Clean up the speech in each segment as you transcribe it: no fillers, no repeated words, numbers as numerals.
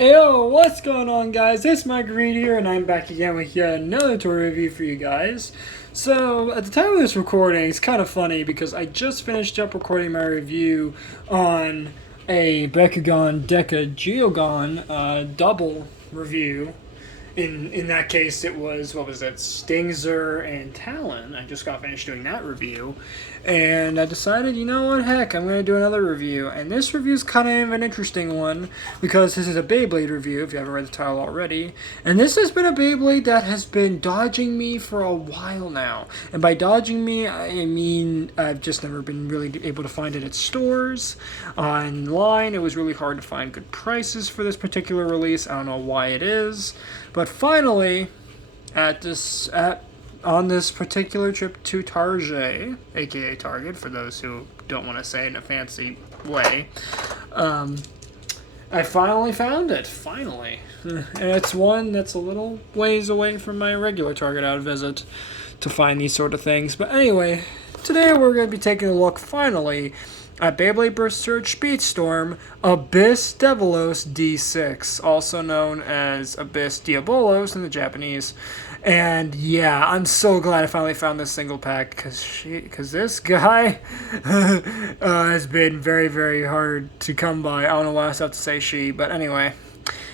Yo, what's going on, guys? It's Mike Reed here, and I'm back again with yet another toy review for you guys. So, at the time of this recording, it's kind of funny because I just finished up recording my review on a Bakugan Deca Geogon double review. In that case, it was, what was it, Stingzer and Talon. I just got finished doing that review, and I decided, you know what, heck, I'm going to do another review. And this review is kind of an interesting one, because this is a Beyblade review, if you haven't read the title already. And this has been a Beyblade that has been dodging me for a while now. And by dodging me, I mean I've just never been really able to find it at stores. Online, it was really hard to find good prices for this particular release. I don't know why it is. But finally, on this particular trip to Target, aka Target, for those who don't want to say it in a fancy way, I finally found it. Finally, and it's one that's a little ways away from my regular Target I would visit to find these sort of things. But anyway, today we're going to be taking a look finally at Beyblade Burst Surge SpeedStorm Abyss Devolos D6, also known as Abyss Diabolos in the Japanese. And yeah, I'm so glad I finally found this single pack, because this guy has been very, very hard to come by. I don't know why I still have to say she, but anyway.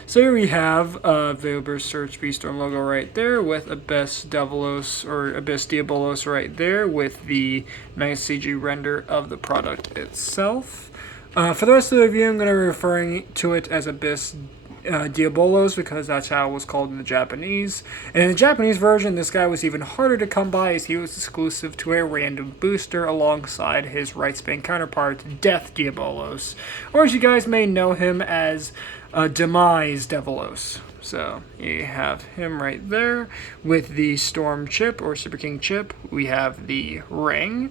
So here we have Beyblade Burst Surge SpeedStorm logo right there with Abyss Devolos or Abyss Diabolos right there with the nice CG render of the product itself. For the rest of the review, I'm going to be referring to it as Abyss Diabolos because that's how it was called in the Japanese. And in the Japanese version, this guy was even harder to come by as he was exclusive to a random booster alongside his right spin counterpart, Death Diabolos. Or as you guys may know him as Demise Devolos. So you have him right there with the Storm chip or Super King chip. We have the ring.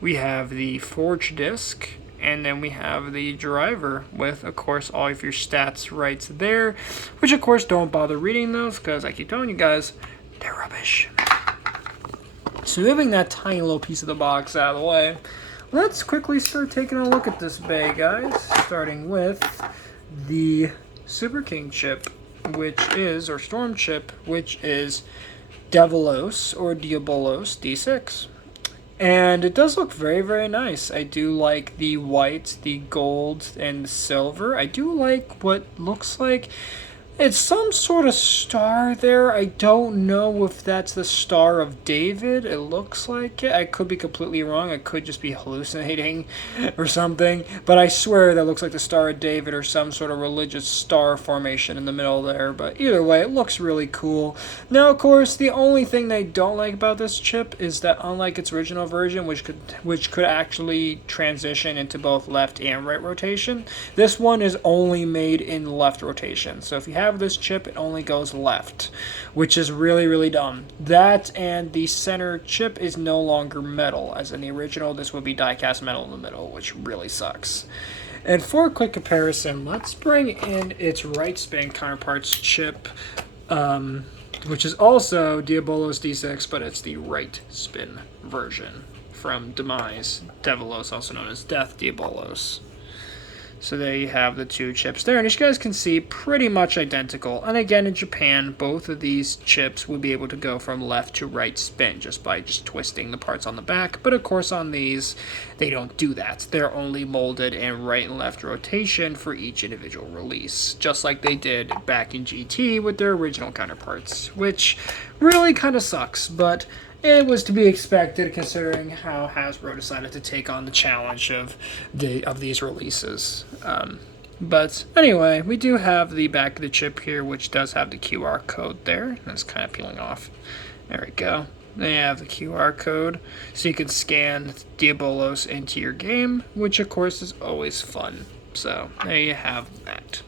We have the Forge disc. And then we have the driver with, of course, all of your stats right there. Which, of course, don't bother reading those because I keep telling you guys, they're rubbish. So moving that tiny little piece of the box out of the way, let's quickly start taking a look at this bay, guys. Starting with the Super King chip, which is, or Storm chip, which is Devolos or Diabolos D6. And it does look very, very nice. I do like the white, the gold, and the silver. I do like what looks like it's some sort of star there. I don't know if that's the Star of David. It looks like it. I could be completely wrong. I could just be hallucinating or something. But I swear that looks like the Star of David or some sort of religious star formation in the middle there. But either way, it looks really cool. Now, of course, the only thing they don't like about this chip is that unlike its original version, which could actually transition into both left and right rotation, this one is only made in left rotation. So if you have this chip, it only goes left, which is really, really dumb. That and the center chip is no longer metal. As in the original, this would be die-cast metal in the middle, which really sucks. And for a quick comparison, let's bring in its right spin counterparts chip, which is also Diabolos D6, but it's the right spin version from Demise Devolos, also known as Death Diabolos. So there you have the two chips there, and as you guys can see, pretty much identical. And again, in Japan, both of these chips would be able to go from left to right spin just by twisting the parts on the back. But of course on these, they don't do that. They're only molded in right and left rotation for each individual release, just like they did back in GT with their original counterparts, which really kind of sucks, but it was to be expected considering how Hasbro decided to take on the challenge of these releases. But anyway, we do have the back of the chip here, which does have the QR code there. That's kind of peeling off. There we go. They have the QR code, so you can scan Diabolos into your game, which of course is always fun. So there you have that.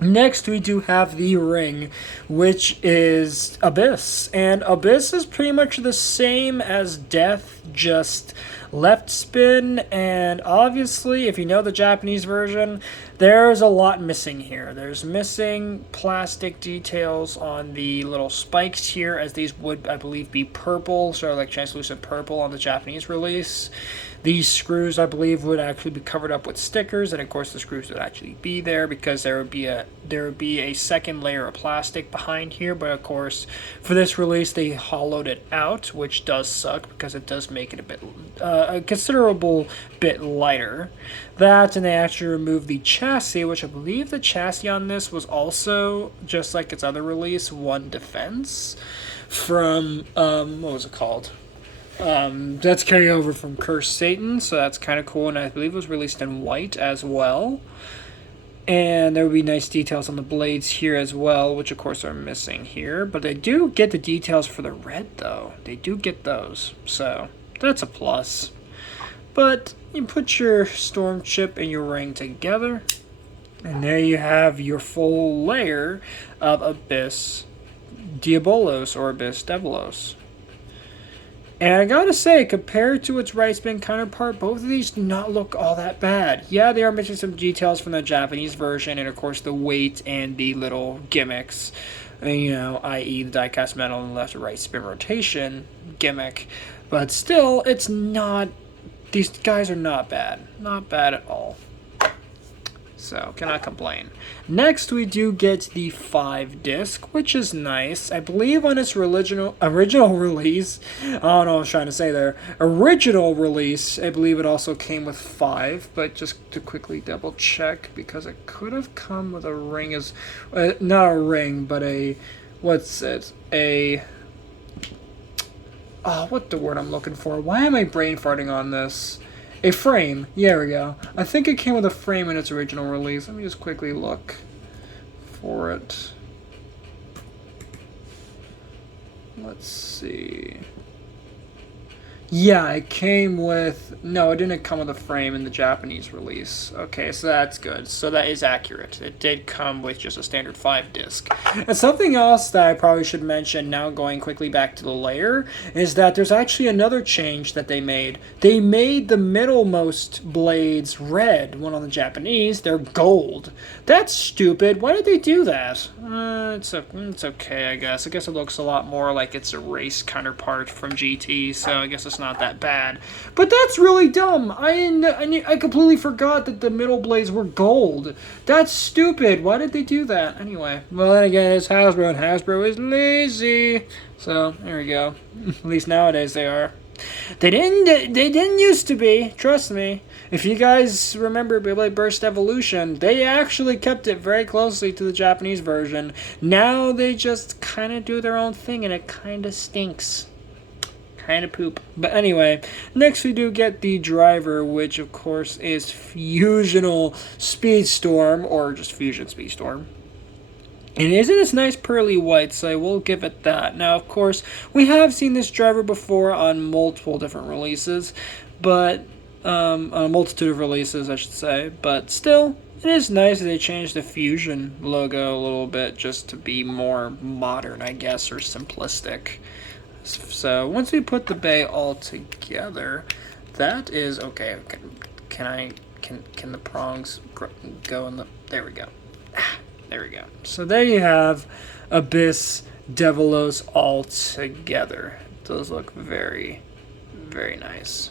Next, we do have the ring, which is Abyss. And Abyss is pretty much the same as Death, just left spin. And obviously, if you know the Japanese version, there's a lot missing here. There's missing plastic details on the little spikes here, as these would, I believe, be purple, sort of like translucent purple on the Japanese release. These screws, I believe, would actually be covered up with stickers, and of course the screws would actually be there because there would be a second layer of plastic behind here. But of course, for this release, they hollowed it out, which does suck because it does make it a considerable bit lighter. That, and they actually removed the chassis, which I believe the chassis on this was also, just like its other release, one defense from what was it called? That's carryover from Cursed Satan, so that's kind of cool, and I believe it was released in white as well. And there would be nice details on the blades here as well, which of course are missing here. But they do get the details for the red, though. They do get those, so that's a plus. But you put your storm chip and your ring together, and there you have your full layer of Abyss Diabolos or Abyss Devolos. And I gotta say, compared to its right spin counterpart, both of these do not look all that bad. Yeah, they are missing some details from the Japanese version, and of course the weight and the little gimmicks, i.e. the die-cast metal and left to right spin rotation gimmick. But still, it's not, these guys are not bad. Not bad at all. So, cannot complain. Next, we do get the 5-disc, which is nice. I believe on its original release, I don't know what I was trying to say there. Original release, I believe it also came with 5, but just to quickly double check, because it could have come with a ring as, not a ring, but a, what's it, what the word I'm looking for? Why am I brain farting on this? A frame. Yeah, there we go. I think it came with a frame in its original release. Let me just quickly look for it. Let's see. Yeah, it came with... No, it didn't come with a frame in the Japanese release. Okay, so that's good. So that is accurate. It did come with just a standard 5-disc. And something else that I probably should mention, now going quickly back to the layer, is that there's actually another change that they made. They made the middlemost blades red. One on the Japanese, they're gold. That's stupid. Why did they do that? It's okay, I guess. I guess it looks a lot more like it's a race counterpart from GT, so I guess it's not that bad. But that's really dumb. I completely forgot that the middle blades were gold. That's stupid. Why did they do that? Anyway, well then again, it's Hasbro, and Hasbro is lazy. So there we go. At least nowadays they are. They didn't used to be. Trust me. If you guys remember Beyblade Burst Evolution, they actually kept it very closely to the Japanese version. Now they just kind of do their own thing, and it kind of stinks. Kind of poop. But anyway, next we do get the driver, which of course is Fusional SpeedStorm, or just Fusion SpeedStorm. And it is in this nice pearly white, so I will give it that. Now, of course, we have seen this driver before on multiple different releases, but on a multitude of releases, I should say. But still, it is nice that they changed the Fusion logo a little bit just to be more modern, I guess, or simplistic. So once we put the bay all together, that is okay. Can the prongs go in the? There we go. There we go. So there you have Abyss Devolos all together. Those look very, very nice.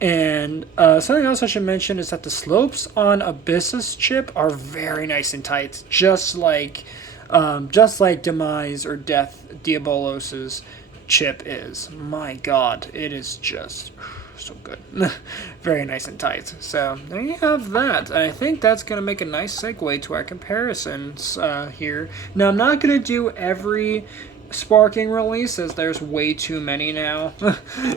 And something else I should mention is that the slopes on Abyss's chip are very nice and tight, just like Demise or Death Diabolos's chip is. My God, it is just so good. Very nice and tight. So there you have that. And I think that's going to make a nice segue to our comparisons here. Now, I'm not going to do every sparking release, as there's way too many now.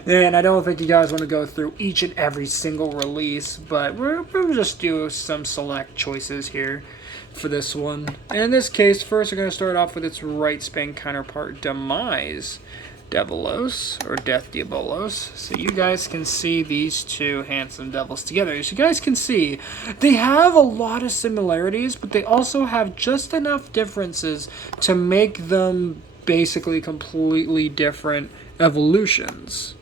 And I don't think you guys want to go through each and every single release, but we'll just do some select choices here for this one. And in this case, first we're going to start off with its right spin counterpart, Demise Devolos, or Death Diabolos. So you guys can see these two handsome devils together. As you guys can see, they have a lot of similarities, but they also have just enough differences to make them basically completely different evolutions.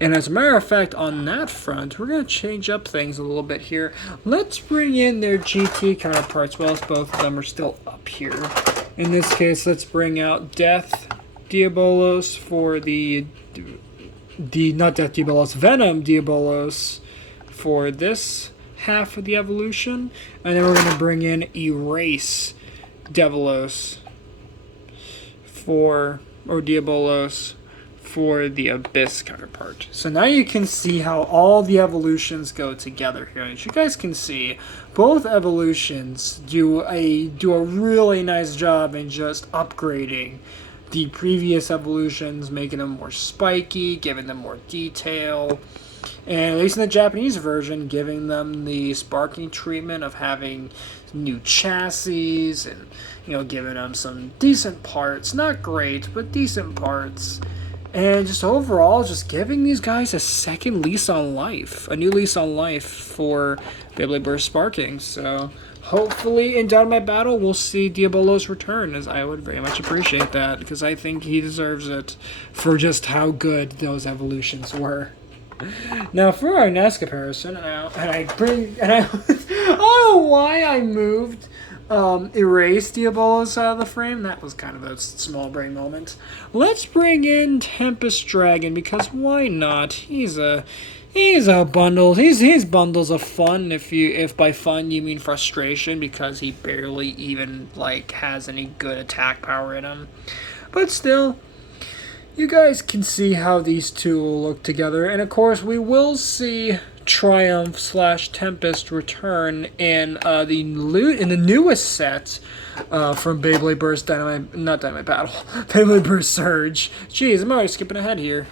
And as a matter of fact, on that front, we're going to change up things a little bit here. Let's bring in their GT counterparts, well as both of them are still up here. In this case, let's bring out Death Diabolos for the not Death Diabolos, Venom Diabolos for this half of the evolution. And then we're going to bring in Erase Devolos or Diabolos for the Abyss counterpart. So now you can see how all the evolutions go together here. As you guys can see, both evolutions do a really nice job in just upgrading the previous evolutions, making them more spiky, giving them more detail, and at least in the Japanese version, giving them the sparking treatment of having new chassis and, giving them some decent parts. Not great, but decent parts. And just overall, just giving these guys a second lease on life. A new lease on life for Beyblade Burst Sparking. So hopefully in Dynamite Battle, we'll see Diabolos return, as I would very much appreciate that, because I think he deserves it for just how good those evolutions were. Now for our next comparison, I don't know why I moved Erase Diabolos out of the frame. That was kind of a small brain moment. Let's bring in Tempest Dragon, because why not? He's a bundle. He's bundles of fun. If by fun you mean frustration, because he barely even has any good attack power in him. But still, you guys can see how these two will look together, and of course we will see Triumph / Tempest return in the newest set from Beyblade Burst Beyblade Burst Surge. Jeez, I'm already skipping ahead here.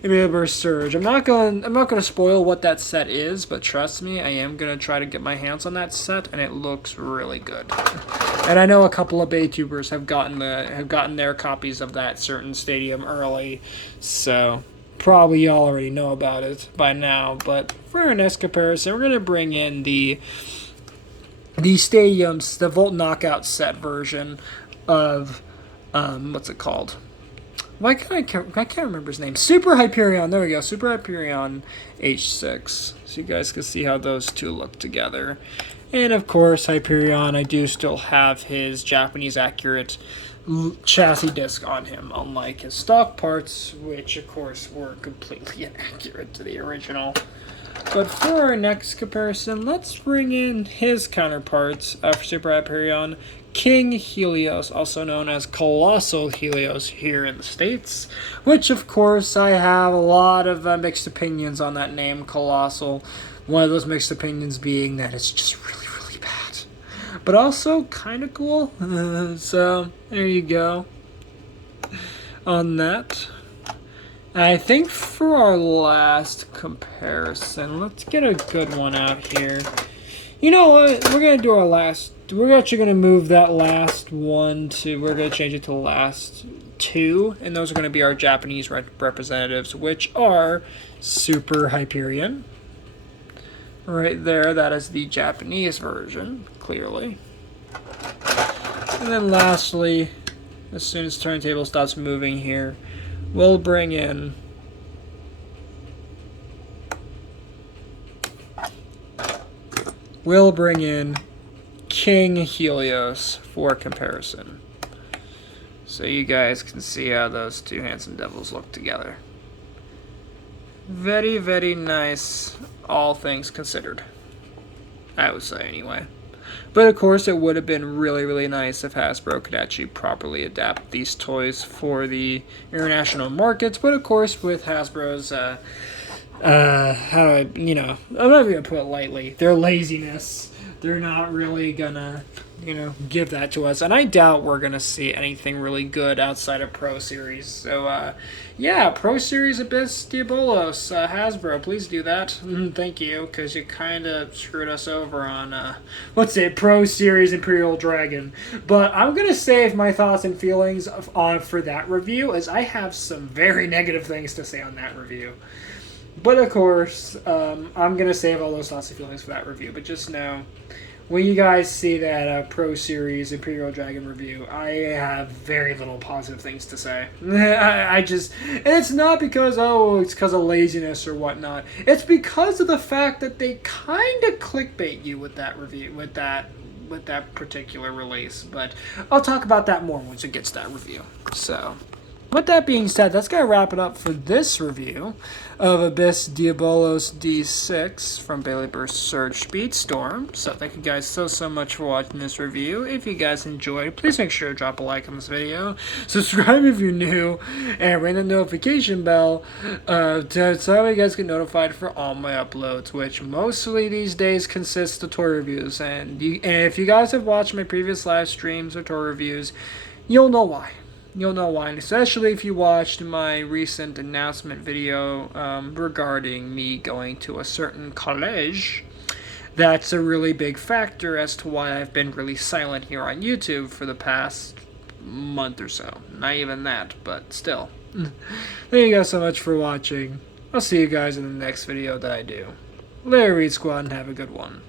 Beyblade Burst Surge. I'm not gonna spoil what that set is, but trust me, I am gonna try to get my hands on that set, and it looks really good. And I know a couple of Baytubers have gotten their copies of that certain stadium early, so probably you all already know about it by now. But for our next comparison, we're gonna bring in the stadiums, the Volt Knockout set version of what's it called? I can't remember his name. Super Hyperion. There we go. Super Hyperion H6. So you guys can see how those two look together. And of course, Hyperion, I do still have his Japanese accurate chassis disc on him, unlike his stock parts, which of course were completely inaccurate to the original. But for our next comparison, let's bring in his counterparts for Super Hyperion, King Helios, also known as Colossal Helios here in the States, which of course I have a lot of mixed opinions on that name, Colossal. One of those mixed opinions being that it's just really, really bad, but also kind of cool. So there you go on that. I think for our last comparison, let's get a good one out here. You know what? We're actually going to move that last one we're going to change it to the last two, and those are going to be our Japanese representatives, which are Super Hyperion. Right there, that is the Japanese version, clearly. And then lastly, as soon as turntable stops moving here, we'll bring in King Helios for comparison. So you guys can see how those two handsome devils look together. Very, very nice, all things considered. I would say anyway. But of course, it would have been really, really nice if Hasbro could actually properly adapt these toys for the international markets. But of course, with Hasbro's, I'm not going to put it lightly, their laziness, they're not really gonna, give that to us. And I doubt we're gonna see anything really good outside of Pro Series. So, yeah, Pro Series Abyss Diabolos, Hasbro, please do that. Thank you, because you kind of screwed us over on, Pro Series Imperial Dragon. But I'm gonna save my thoughts and feelings for that review, as I have some very negative things to say on that review. But of course, I'm going to save all those thoughts and feelings for that review. But just know, when you guys see that Pro Series Imperial Dragon review, I have very little positive things to say. And it's not because, it's because of laziness or whatnot. It's because of the fact that they kind of clickbait you with that review, with that particular release. But I'll talk about that more once it gets to that review. So, with that being said, that's going to wrap it up for this review of Abyss Diabolos D6 from Bailey Burst Surge SpeedStorm. So thank you guys so much for watching this review. If you guys enjoyed, please make sure to drop a like on this video. Subscribe if you're new, and ring the notification bell so you guys get notified for all my uploads, which mostly these days consist of toy reviews. And if you guys have watched my previous live streams or toy reviews, you'll know why. You'll know why, and especially if you watched my recent announcement video regarding me going to a certain college. That's a really big factor as to why I've been really silent here on YouTube for the past month or so. Not even that, but still. Thank you guys so much for watching. I'll see you guys in the next video that I do. Later, Read Squad, and have a good one.